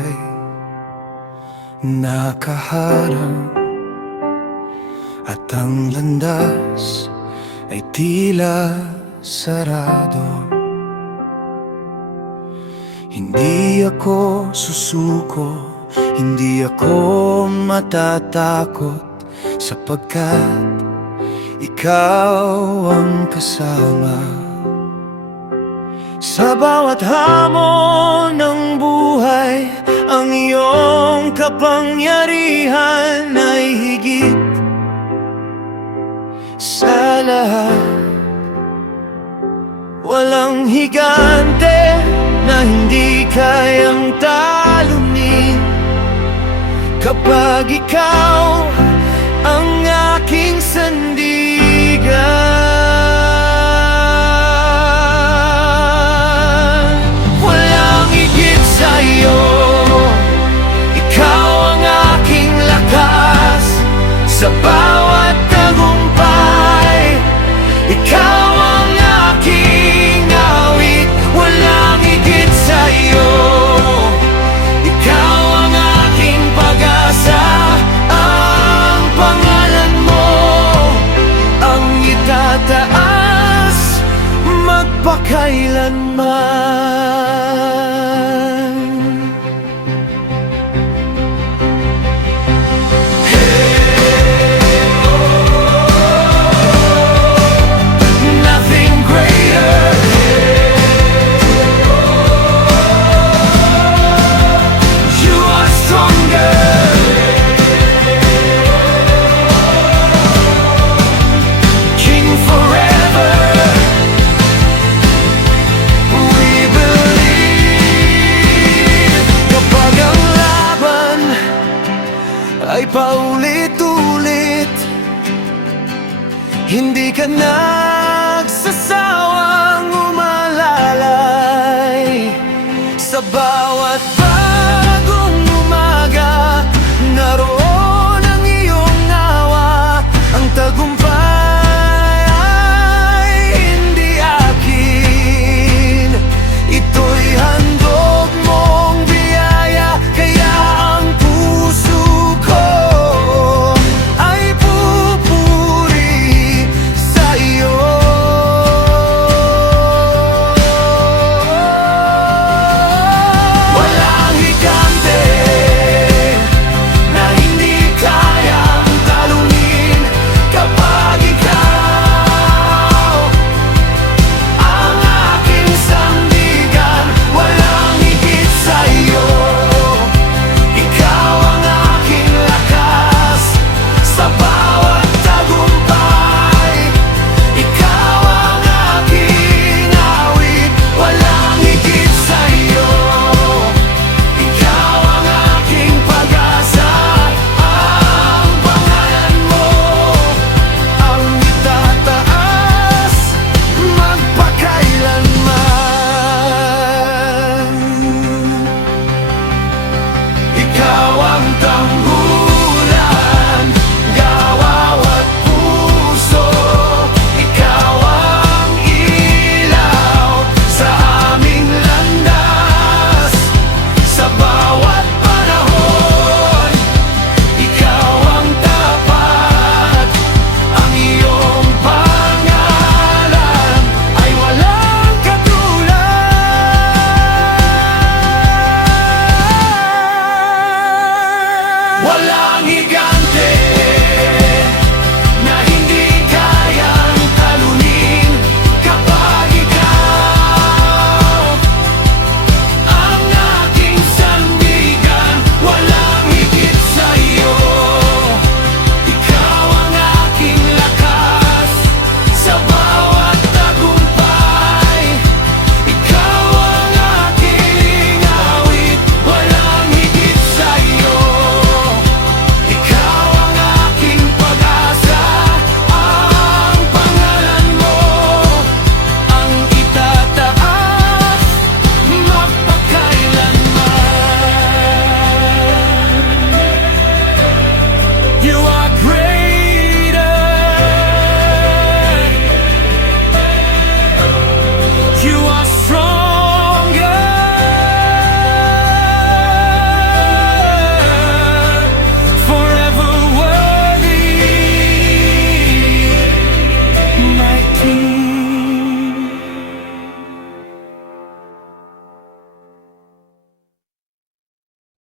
buhay nakaharang, at ang landas ay tila sarado. Hindi ako susuko, hindi ako matatakot, sapagkat ikaw ang kasama. Sa bawat hamon ng buhay, ang iyong kapangyarihan ay higit sa lahat. Walang higante na hindi kayang talunin kapag ikaw ang aking sandigan. Walang higit sa'yo, ikaw ang aking lakas. Sa bawat tagumpay, ikaw ang aking awit. Walang higit sa'yo, ikaw ang aking pag-asa. Ang pangalan mo ang itataas magpakailanman. Nothing greater, you are stronger. King forever, we believe. Kapag ang laban ay paulit-ulit, hindi ka na